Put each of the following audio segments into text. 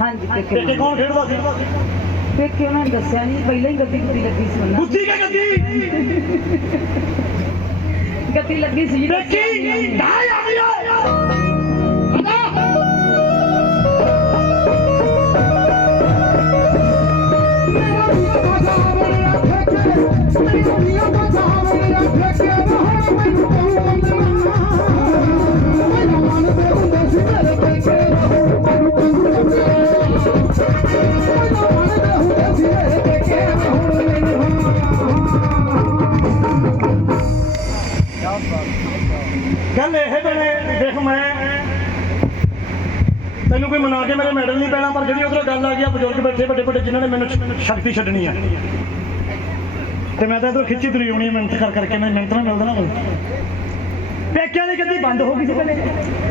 ਹਾਂਜੀ ਪੇਕੇ ਪੇਕੇ ਕੌਣ ਖੇਡਦਾ ਸੀ? ਪੇਕੇ ਉਹਨਾਂ ਨੇ ਦੱਸਿਆ ਨਹੀਂ ਪਹਿਲਾਂ ਹੀ ਗੱਦੀ ਗੁੱਦੀ ਲੱਗੀ ਸੀ ਉਹਨਾਂ ਬੁੱਧੀ ਕੇ ਗੱਦੀ ਗੱਦੀ ਲੱਗੀ ਸੀ ਦੇਖੀ ਢਾਈ ਆ ਗਿਆ ਗੱਲ ਇਹ ਬਣੇ ਦੇਖ ਮੈਂ ਤੈਨੂੰ ਕੋਈ ਮਨਾ ਕੇ ਮੇਰੇ ਮੈਡਲ ਨਹੀਂ ਪੈਣਾ ਪਰ ਜਿਹੜੀ ਉਧਰੋਂ ਗੱਲ ਆ ਗਈ ਆ ਬਜ਼ੁਰਗ ਬੈਠੇ ਵੱਡੇ ਵੱਡੇ ਜਿਨ੍ਹਾਂ ਨੇ ਮੈਨੂੰ ਸ਼ਕਤੀ ਛੱਡਣੀ ਆ। ਤੇ ਮੈਂ ਤਾਂ ਇਧਰੋਂ ਖਿੱਚੀ ਤੁਰੀ ਆ ਮਿਹਨਤ ਕਰ ਕਰਕੇ ਮੈਂ ਮਿਹਨਤ ਨਾਲ ਮਿਲਦਾ ਨਾ ਕੋਈ। ਪੇਕਿਆਂ ਦੀ ਗੱਡੀ ਬੰਦ ਹੋ ਗਈ ਸੀ ਪਹਿਲੇ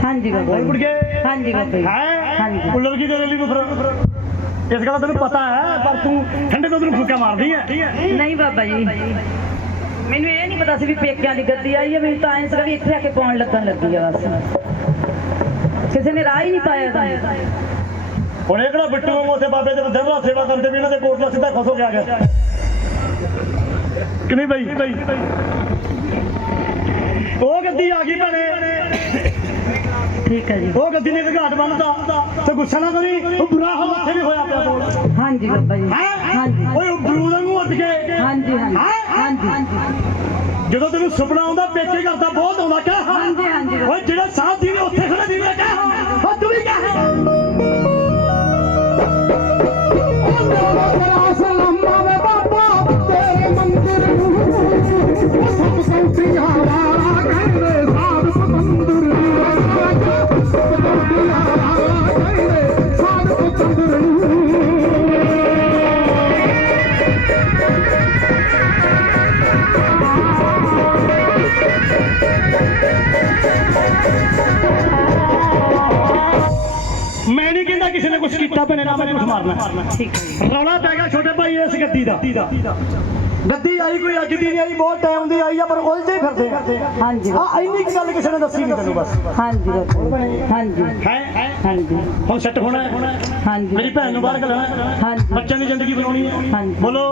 ਹਾਂਜੀ ਬਾਬਾ। ਮੁੜ ਕੇ ਹਾਂਜੀ ਬਾਬਾ ਹੈ? ਹਾਂਜੀ। ਉੱਲਰ ਕੀ ਤੇਰੇ ਲਈ ਫਿਰ ਇਸ ਗੱਲ ਦਾ ਤੈਨੂੰ ਪਤਾ ਹੈ ਪਰ ਤੂੰ ਠੰਡੇ ਦੁੱਧ ਨੂੰ ਫੁਲਕਾ ਮਾਰਦੀ ਹੈ ਨਹੀਂ ਬਾਬਾ ਜੀ। ਮੈਨੂੰ ਇਹ ਨਹੀਂ ਪਤਾ ਸੀ ਵੀ ਪੇਕਿਆਂ ਦੀ ਗੱਦੀ ਆਈ ਹੈ ਮੈਨੂੰ ਤਾਂ ਐਂ ਸੀਗਾ ਵੀ ਇੱਥੇ ਆ ਕੇ ਪਾਉਣ ਲੱਗਣ ਲੱਗੀ ਆ ਬਸ। ਕਿਸੇ ਨੇ ਰਾਹ ਹੀ ਨਹੀਂ ਪਾਇਆ ਤਾਂ। ਹੁਣ ਇਹ ਕਿਹੜਾ ਬਿੱਟੂ ਵਾਂਗੂ ਉੱਥੇ ਬਾਬੇ ਦੇ ਰਾਤ ਸੇਵਾ ਕਰਦੇ ਵੀ ਇਹਨਾਂ ਦੇ ਕੋਟਲਾ ਸਿੱਧਾ ਖੁਸ਼ ਹੋ ਕੇ ਆ ਗਿਆ। ਕਿ ਨਹੀਂ ਬਈ? ਉਹ ਗੱਦੀ ਆ ਗਈ ਭੈਣੇ। ਠੀਕ ਹੈ ਜੀ। ਉਹ ਗੱਦੀ ਨੇ ਘਾਟ ਬੰਨਦਾ ਤੇ ਗੁੱਸਾ ਨਾ ਕਰੀ। ਉਹ ਬੁਰਾ ਹਾਲ ਉੱਥੇ ਵੀ ਹੋਇਆ ਪਿਆ। ਹਾਂਜੀ ਬਾਬਾ ਜੀ। ਹੈ? ਹਾਂਜੀ। ਓਏ ਉਹ ਬਰੂ ਵਾਂਗੂ ਉੱਠ ਕੇ। ਹਾਂਜੀ ਹਾਂਜੀ। ਜਦੋਂ ਤੈਨੂੰ ਸੁਪਨਾ ਆਉਂਦਾ ਪੇਕੇ ਕਰਦਾ ਬਹੁਤ ਆਉਂਦਾ ਕਹ ਹਾਂਜੀ, ਹਾਂਜੀ। ਓਏ ਜਿਹੜਾ ਸਾਹ ਦੀ ਉੱਥੇ ਖੜੇ ਦੀ ਕਹਿੰਦਾ ਕਿਸੇ ਨੇ ਕੁਝ ਕੀਤਾ ਭੈਣੇ ਨਾ ਮੈਂ ਕੁਝ ਮਾਰਨਾ। ਠੀਕ ਹੈ ਰੌਲਾ ਪੈ ਗਿਆ ਛੋਟੇ ਭਾਈ ਇਸ ਗੱਦੀ ਦਾ। ਗੱਦੀ ਆਈ ਕੋਈ ਅੱਜ ਦੀ ਨਹੀਂ ਆਈ ਬਹੁਤ ਟਾਈਮ ਦੀ ਆਈ ਆ ਪਰ ਉਲਝੇ ਫਿਰਦੇ ਆ। ਹਾਂਜੀ। ਆ ਇੰਨੀ ਕੁ ਗੱਲ ਕਿਸੇ ਨੇ ਦੱਸੀ ਨਹੀਂ ਤੈਨੂੰ ਬਸ। ਹਾਂਜੀ। ਹਾਂਜੀ। ਹੈ ਹਾਂਜੀ। ਹੁਣ ਸੈੱਟ ਹੋਣਾ ਹੈ। ਹਾਂਜੀ। ਮੇਰੀ ਭੈਣ ਨੂੰ ਬਾਹਰ ਕੱਢਣਾ ਹਾਂਜੀ। ਬੱਚਿਆਂ ਦੀ ਜ਼ਿੰਦਗੀ ਬਣਾਉਣੀ ਹੈ। ਹਾਂਜੀ। ਬੋਲੋ।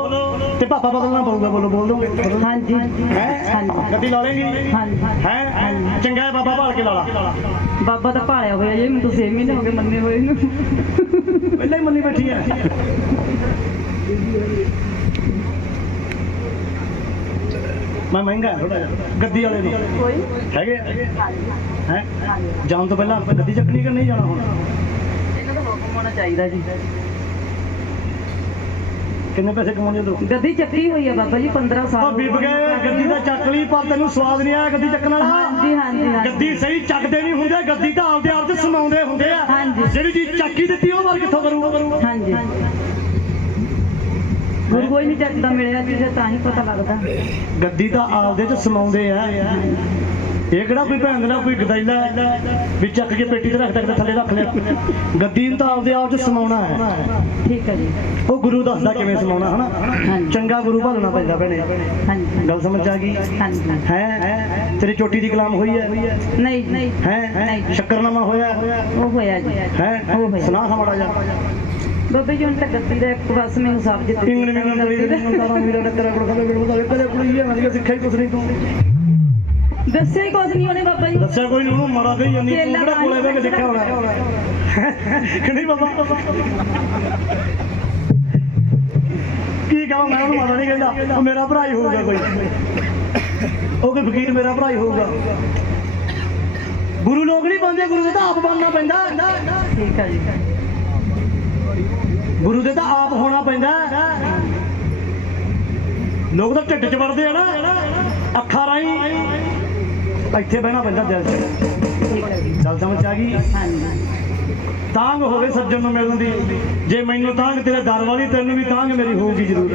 ਤੇ ਪਾਪਾ ਬਦਲਣਾ ਪਊਗਾ ਬੋਲੋ ਬੋਲ। ਦੋਗੇ ਹਾਂਜੀ। ਹੈ ਹਾਂਜੀ। ਗੱਡੀ ਲਾ ਲੇਗੀ। ਹਾਂਜੀ। ਹੈ ਚੰਗਾ ਹੈ ਬਾਬਾ ਭਾਲ ਕੇ ਲਾ ਲਾ। ਬਾਬਾ ਤਾਂ ਭਾਲਿਆ ਹੋਇਆ ਜੀ ਮੈਨੂੰ ਤੁਸੀਂ ਮਹੀਨੇ ਹੋ ਗਏ ਮੰਨੇ ਹੋਏ ਨੂੰ। ਪਹਿਲਾਂ ਹੀ ਮੰਨੀ ਬੈਠੀ ਹੈ ਮੈਂ ਮਹਿੰਗਾ ਥੋੜਾ ਗੱਦੀ ਵਾਲੇ ਨੂੰ। ਕੋਈ? ਹੈਗੇ ਹੈ? ਜਾਣ ਤੋਂ ਪਹਿਲਾਂ ਗੱਦੀ ਚੱਕਣੀ ਕਿ ਨਹੀਂ ਜਾਣਾ ਹੁਣ? ਇਹਨਾਂ ਦਾ ਹੁਕਮ ਹੋਣਾ ਚਾਹੀਦਾ ਜੀ। ਕਿੰਨੇ ਪੈਸੇ ਕਮਾਉਂਦੇ ਤੂੰ ਗੱਦੀ ਚੱਕੀ ਹੋਈ ਆ ਬਾਬਾ ਜੀ 15 ਸਾਲ ਉਹ ਬੀਬ ਗਏ। ਗੱਦੀ ਦਾ ਚੱਕ ਲਈ ਪਰ ਤੈਨੂੰ ਸਵਾਦ ਨਹੀਂ ਆਇਆ ਗੱਦੀ ਚੱਕਣ ਵਾਲਾ। ਹਾਂਜੀ ਹਾਂਜੀ ਗੱਦੀ ਸਹੀ ਚੱਕਦੇ ਨਹੀਂ ਹੁੰਦੇ ਗੱਦੀ ਤਾਂ ਆਪਦੇ ਆਪ ਤੇ ਸਮਾਉਂਦੇ ਹੁੰਦੇ ਆ। ਜਿਹੜੀ ਚੀਜ਼ ਚੱਕੀ ਦਿੱਤੀ ਉਹ ਵਾਰ ਕਿੱਥੋਂ ਕਰੂਗਾ? ਹਾਂਜੀ। ਗੁਰੂ ਕੋਈ ਨਹੀਂ ਚੱਕਦਾ ਮਿਲਿਆ ਜੀ ਫਿਰ ਤਾਂ ਹੀ ਪਤਾ ਲੱਗਦਾ। ਗੱਦੀ ਤਾਂ ਆਪਦੇ ਚ ਸਮਾਉਂਦੇ ਆ। ਇਹ ਕਿਹੜਾ ਕੋਈ ਭੈਣ ਦਾ ਕੋਈ ਗਦੈਲਾ ਵੀ ਚੱਕ ਕੇ ਪੇਟੀ ਤੇ ਰੱਖ ਤੱਕ ਥੱਲੇ ਰੱਖ ਲਿਆ। ਗੱਦੀ ਨੂੰ ਤਾਂ ਆਪਦੇ ਆਪ ਚ ਸਮਾਉਣਾ ਹੈ। ਠੀਕ ਹੈ ਜੀ। ਉਹ ਗੁਰੂ ਦੱਸਦਾ ਕਿਵੇਂ ਸਮਾਉਣਾ ਹਨਾ? ਚੰਗਾ ਗੁਰੂ ਭਾਲਣਾ ਪੈਂਦਾ ਭੈਣੇ। ਹਾਂਜੀ। ਗੱਲ ਸਮਝ ਆ ਗਈ? ਹੈ? ਤੇਰੀ ਚੋਟੀ ਦੀ ਕਲਾਮ ਹੋਈ ਹੈ? ਨਹੀਂ ਨਹੀਂ ਹੈ। ਸ਼ੱਕਰਨਾਮਾ ਹੋਇਆ? ਉਹ ਹੋਇਆ ਜੀ। ਹੈ? ਉਹ ਹੋਇਆ ਸੁਣਾ ਖਮਾੜਾ ਜਾ ਬਾਬਾ ਜੀ ਹੁਣ ਤਾਂ ਗੱਦੀ ਦਾ ਇੱਕ ਬਸ ਮੈਨੂੰ ਸਬਜ਼ ਦਿੱਤੀ। ਇੰਗਣ ਮਿੰਗਣ ਦੇ। ਇੰਗਣ ਦਾ ਮੇਰਾ ਟੱਕਰਾ ਕੋਲ ਖਾਵੇ ਬਿਲ ਬਤਾ ਕਦੇ ਕੁੜੀ ਹੈ ਮੈਂ ਸਿੱਖਿਆ ਹੀ ਕੁਛ ਨਹੀਂ ਤੂੰ। ਦੱਸਿਆ ਹੀ ਕੁਝ ਨਹੀਂ ਉਹਨੇ ਬਾਬਾ ਜੀ। ਦੱਸਿਆ ਕੋਈ ਨਹੀਂ ਉਹਨੂੰ ਮਾਰਾ ਗਈ ਜਾਂਦੀ ਤੂੰ ਕਿਹੜਾ ਕੋਲੇ ਬਹਿ ਕੇ ਸਿੱਖਿਆ ਹੋਣਾ? ਕਿ ਨਹੀਂ ਬਾਬਾ? ਕੀ ਕਹਾਂ ਮੈਂ ਉਹਨੂੰ ਮਾਰਾ ਨਹੀਂ ਕਹਿੰਦਾ। ਉਹ ਮੇਰਾ ਭਰਾ ਹੀ ਹੋਊਗਾ ਕੋਈ। ਉਹ ਕੋਈ ਫਕੀਰ ਮੇਰਾ ਭਰਾ ਹੀ ਹੋਊਗਾ। ਗੁਰੂ ਲੋਕ ਨਹੀਂ ਬਣਦੇ ਗੁਰੂ ਦੇ ਤਾਂ ਆਪ ਬਣਨਾ ਪੈਂਦਾ। ਠੀਕ ਹੈ ਜੀ। ਗੁਰੂ ਦੇ ਤਾਂ ਆਪ ਹੋਣਾ ਪੈਂਦਾ। ਲੋਕ ਤਾਂ ਢਿੱਡ 'ਚ ਵੜਦੇ ਆ ਨਾ। ਅੱਖਾਂ ਰਾਹੀਂ ਇੱਥੇ ਬਹਿਣਾ ਪੈਂਦਾ ਦਿਲ 'ਚ। ਚੱਲ ਸਮਝ ਆ ਗਈ? ਹਾਂਜੀ ਤਾਂਗ ਹੋਵੇ ਸੱਜਣ ਨੂੰ ਮਿਲਣ ਦੀ। ਜੇ ਮੈਨੂੰ ਤਾਂਗ ਤੇਰੇ ਦਰ ਵਾਲੀ ਤੈਨੂੰ ਵੀ ਤਾਂਗ ਮੇਰੀ ਹੋਊਗੀ ਜ਼ਰੂਰ।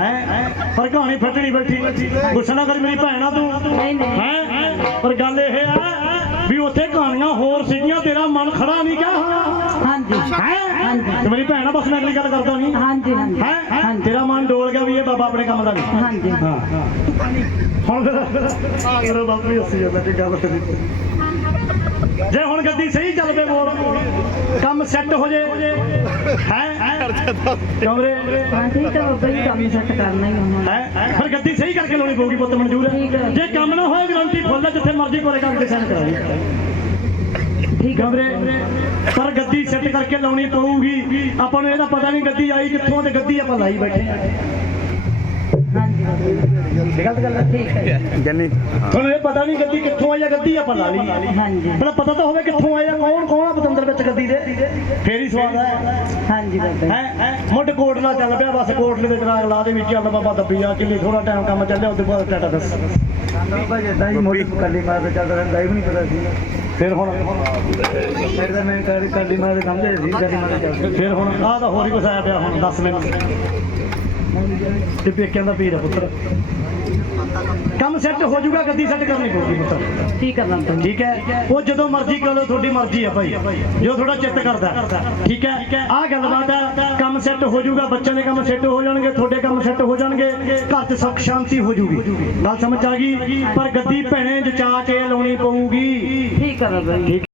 ਹੈ? ਪਰ ਕਹਾਣੀ ਫੱਟਣੀ ਬੈਠੀ। ਗੁੱਸਾ ਨਾ ਕਰ ਮੇਰੀ ਭੈਣ ਆ ਤੂੰ। ਨਹੀਂ, ਨਹੀਂ। ਹੈ? ਪਰ ਗੱਲ ਇਹ ਹੈ ਵੀ ਉੱਥੇ ਕਹਾਣੀਆਂ ਹੋਰ ਸੀਗੀਆਂ ਤੇਰਾ ਮਨ ਖੜਾ ਨਹੀਂ ਗਿਆ। ਹਾਂਜੀ। ਹਾਂਜੀ। ਤੇ ਮੇਰੀ ਭੈਣ ਆ ਬਸ ਮੈਂ ਅਗਲੀ ਗੱਲ ਕਰਦਾ ਨਹੀਂ। ਹਾਂਜੀ ਹਾਂਜੀ। ਹੈ? ਹਾਂਜੀ। ਤੇਰਾ ਮਨ ਡੋਲ ਗਿਆ ਵੀ ਇਹ ਬਾਬਾ ਆਪਣੇ ਕੰਮ ਦਾ ਨਹੀਂ। ਹਾਂਜੀ। ਹਾਂ ਹੁਣ ਮੇਰਾ ਬਾਪੂ ਹੀ ਹੱਸੀ ਜਾਂਦਾ ਕਿ ਗੱਲ ਤੇਰੀ ਜੇ ਹੁਣ ਗੱਦੀ ਸਹੀ ਚੱਲ ਪਏ ਕੰਮ ਸੈੱਟ ਹੋ ਜੇ। ਹੈ? ਕਮਰੇ ਹਾਂ ਠੀਕ ਹੈ ਬਾਬਾ ਜੀ ਕੰਮ ਸੈੱਟ ਕਰਨਾ ਹੀ ਹੁਣ। ਹੈ? ਫਿਰ ਗੱਦੀ ਸਹੀ ਕਰਕੇ ਲਾਉਣੀ ਪਊਗੀ ਪੁੱਤ ਮਨਜ਼ੂਰ ਹੈ। ਜੇ ਕੰਮ ਨਾ ਹੋਏ ਗਰੰਟੀ ਫੁੱਲ ਜਿੱਥੇ ਮਰਜ਼ੀ ਕੋਲੇ ਕਰਕੇ ਸੈਂਡ ਕਰਾ ਲਈ। ਠੀਕ ਕਮਰੇ ਪਰ ਕਰਕੇ ਲਾਉਣੀ ਪਊਗੀ। ਆਪਾਂ ਨੂੰ ਇਹਦਾ ਪਤਾ ਨਹੀਂ ਗੱਦੀ ਆਈ ਕਿੱਥੋਂ ਤੇ ਗੱਦੀ ਆਪਾਂ ਲਾਈ ਬੈਠੇ ਹਾਂ। ਹਾਂਜੀ। ਬਾਬਾ ਜੀ ਗਲਤ ਗੱਲ ਠੀਕ ਹੈ। ਜੰਨੀ। ਤੁਹਾਨੂੰ ਇਹ ਪਤਾ ਨਹੀਂ ਗੱਦੀ ਕਿੱਥੋਂ ਆਈ ਆ ਗੱਦੀ ਆਪਾਂ ਲਾ ਲਈ। ਹਾਂਜੀ। ਪਹਿਲਾਂ ਪਤਾ ਤਾਂ ਹੋਵੇ ਕਿੱਥੋਂ ਆਇਆ ਕੌਣ ਕੌਣ ਆ ਪਤੰਦਰ ਵਿੱਚ ਗੱਦੀ ਦੇ? ਫੇਰ ਹੀ ਸਵਾਦ ਹੈ। ਹਾਂਜੀ ਜੀ। ਹੈ ਮੁੱਢ ਕੋਟਲਾ ਚੱਲ ਪਿਆ ਬਸ ਕੋਟਲੇ ਦੇ ਜਨਾਗ ਲਾ ਦੇ ਵਿੱਚ ਚੱਲ ਬਾਬਾ ਦੱਬੀ ਆ ਕਿੰਨੀ ਥੋੜਾ ਟਾਈਮ ਕੰਮ ਚੱਲਿਆ ਉਹਦੇ ਬਾਅਦ ਟਾਟਾ ਦੱਸ। ਬਾਬਾ ਜੀ ਏਦਾਂ ਹੀ ਮੋਟੀ ਕੱਲੀ ਮਾਰ ਤੇ ਚੱਲਦਾ ਰਹਿੰਦਾ ਇਹ ਵੀ ਨਹੀਂ ਪਤਾ ਸੀ। ਫਿਰ ਹੁਣ ਫਿਰ ਤਾਂ ਮੈਂ ਕੱਲੀ ਕੱਲੀ ਮਾਰ ਤੇ ਸਮਝੇ ਸੀ ਤੇ ਚੱਲਦਾ ਫਿਰ ਹੁਣ ਆਹ ਤਾਂ ਹੋਰ ਹੀ ਕੁਛ ਆਇਆ ਪਿਆ ਹੁਣ ਦੱਸ ਮੈਨੂੰ। ਤੇ ਪੇਕਿਆਂ ਦਾ ਪੀਰ ਆ ਪੁੱਤਰ। ਕੰਮ ਸੈੱਟ ਹੋ ਜਾਊਗਾ ਗੱਦੀ ਸੈੱਟ ਕਰਨੀ ਪਊਗੀ ਪੁੱਤਰ। ਕੀ ਕਰਨਾ ਜੀ? ਠੀਕ ਹੈ? ਉਹ ਜਦੋਂ ਮਰਜ਼ੀ ਕਰ ਤੁਹਾਡੀ ਮਰਜ਼ੀ ਹੈ ਭਾਈ। ਜੋ ਤੁਹਾਡਾ ਚਿੱਤ ਕਰਦਾ। ਠੀਕ ਹੈ? ਸੈੱਟ ਹੋ ਜਾਊਗਾ ਬੱਚਿਆਂ ਦੇ ਕੰਮ ਸੈੱਟ ਹੋ ਜਾਣਗੇ ਤੁਹਾਡੇ ਕੰਮ ਸੈੱਟ ਹੋ ਜਾਣਗੇ ਘਰ 'ਚ ਸੁੱਖ ਸ਼ਾਂਤੀ ਹੋ ਜਾਊਗੀ। ਗੱਲ ਸਮਝ ਆ ਗਈ? ਪਰ ਗੱਦੀ ਭੈਣੇ ਜਚਾ ਕੇ ਲਾਉਣੀ ਪਊਗੀ। ਠੀਕ ਹੈ ਬਾਬਾ ਜੀ।